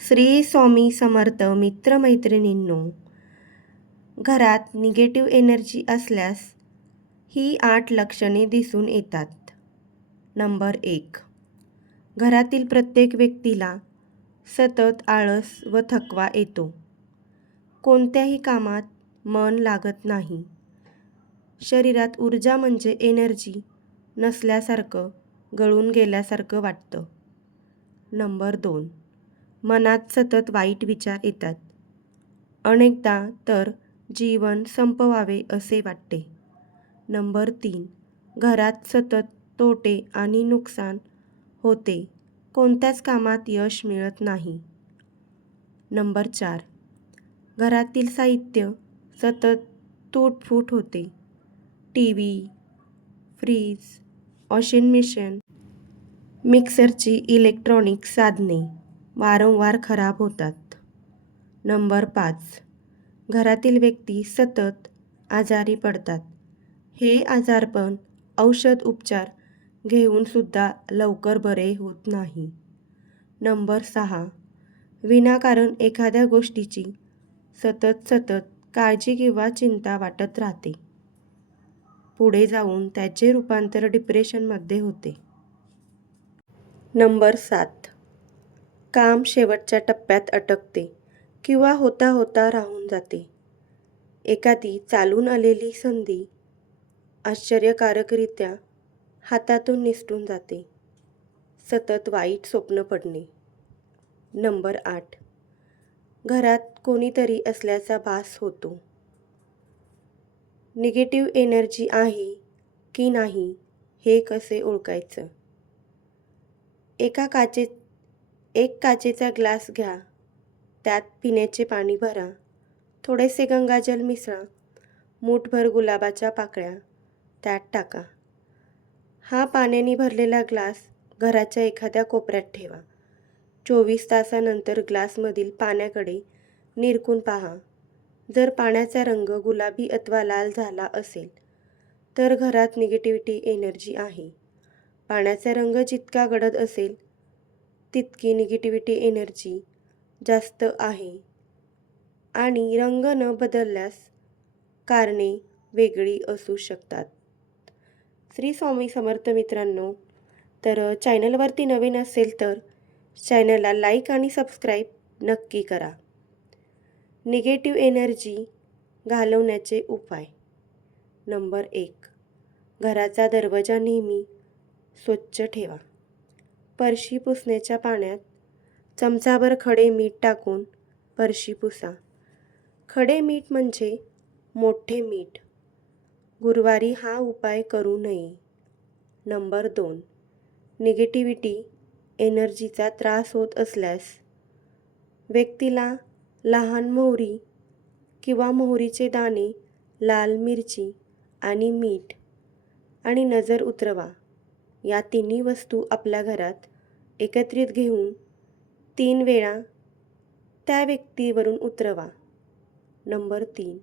श्री स्वामी समर्थ मित्रमैत्रिणींनो, घरात negative energy असल्यास ही 8 लक्षणे दिसून येतात. नंबर 1. घरातील प्रत्येक व्यक्तीला सतत आळस व थकवा येतो. कोणत्याही कामात मन लागत नाही. शरीरात ऊर्जा म्हणजे एनर्जी नसल्यासारखं, गळून गेल्यासारखं वाटतं. नंबर 2. मनात सतत वाईट विचार येतात. अनेकदा तर जीवन संपवावे असे वाटते. नंबर 3. घरात सतत तोटे आणि नुकसान होते. कोणत्याच कामात यश मिळत नाही. नंबर 4. घरातील साहित्य सतत तुटफूट होते. टीव्ही, फ्रीज, वॉशिंग मशीन, मिक्सरची इलेक्ट्रॉनिक साधने वारंवार खराब होतात. नंबर 5. घरातील व्यक्ती सतत आजारी पडतात. हे आजारपण औषध उपचार घेऊन सुद्धा लवकर बरे होत नाही. नंबर 6. विनाकारण एखाद्या गोष्टीची सतत काळजी किंवा चिंता वाटत राहते. पुढे जाऊन त्याचे रूपांतर डिप्रेशनमध्ये होते. नंबर 7. काम शेवटच्या टप्प्यात अटकते किंवा होता राहून जाते. एखादी चालून आलेली संधी आश्चर्यकारकरित्या हातातून निसटून जाते. सतत वाईट स्वप्न पडणे. नंबर 8. घरात कोणीतरी असल्याचा भास होतो. निगेटिव्ह एनर्जी आहे की नाही हे कसे ओळखायचं? एक काचेचा ग्लास घ्या. त्यात पिण्याचे पाणी भरा. थोडेसे गंगाजल मिसळा. मूठभर गुलाबाच्या पाकळ्या त्यात टाका. हा पाण्याने भरलेला ग्लास घराच्या एखाद्या कोपऱ्यात ठेवा. 24 तासानंतर ग्लासमधील पाण्याकडे निरखून पहा. जर पाण्याचा रंग गुलाबी अथवा लाल झाला असेल तर घरात निगेटिव्हिटी एनर्जी आहे. पाण्याचा रंग जितका गडद असेल तितकी निगेटिव्हिटी एनर्जी जास्त आहे आणि रंग न बदलल्यास कारणे वेगळी असू शकतात. श्री स्वामी समर्थ मित्रांनो, तर चॅनलवरती नवीन असेल तर चॅनलला लाईक आणि सबस्क्राईब नक्की करा. निगेटिव्ह एनर्जी घालवण्याचे उपाय. नंबर 1. घराचा दरवाजा नेहमी स्वच्छ ठेवा. फरशी पुसण्याच्या पाण्यात चमचाभर खडे मीठ टाकून फरशी पुसा. खडे मीठ म्हणजे मोठे मीठ. गुरुवारी हा उपाय करू नये. नंबर 2. निगेटिव्हिटी एनर्जीचा त्रास होत असल्यास व्यक्तीला लहान मोहरी किंवा मोहरीचे दाणे, लाल मिरची आणि मीठ आणि नजर उतरवा. या तिन्ही वस्तू आपल्या घरात एकत्रित घेऊन 3 वेळा त्या व्यक्तीवरून उतरवा. नंबर 3.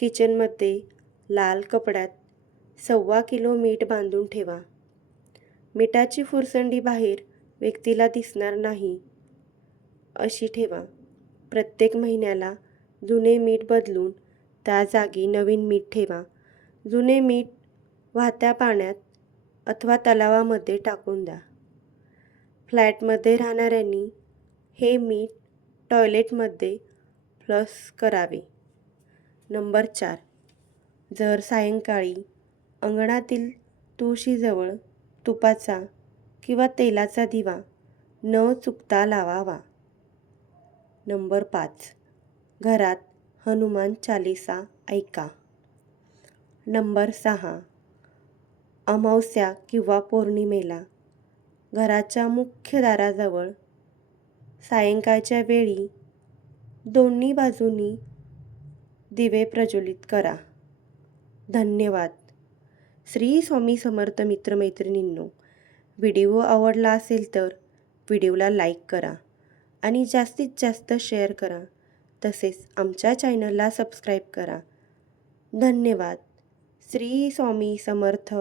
किचनमध्ये लाल कपड्यात 1.25 किलो मीठ बांधून ठेवा. मिठाची फुरसंडी बाहेर व्यक्तीला दिसणार नाही अशी ठेवा. प्रत्येक महिन्याला जुने मीठ बदलून त्या जागी नवीन मीठ ठेवा. जुने मीठ वाहत्या पाण्यात अथवा तलावामध्ये टाकून द्या. फ्लॅटमध्ये राहणाऱ्यांनी हे मीठ टॉयलेटमध्ये फ्लश करावे. नंबर 4. जर सायंकाळी अंगणातील तुळशीजवळ तुपाचा किंवा तेलाचा दिवा न चुकता लावावा. नंबर 5. घरात हनुमान चालीसा ऐका. नंबर 6. अमावस्या किंवा पौर्णिमेला घराच्या मुख्य दाराजवळ सायंकाळच्या वेळी दोन्ही बाजूंनी दिवे प्रज्वलित करा. धन्यवाद. श्री स्वामी समर्थ मित्रमैत्रिणींनो, व्हिडिओ आवडला असेल तर व्हिडिओला लाईक करा आणि जास्तीत जास्त शेअर करा. तसेच आमच्या चॅनलला सबस्क्राईब करा. धन्यवाद. श्री स्वामी समर्थ.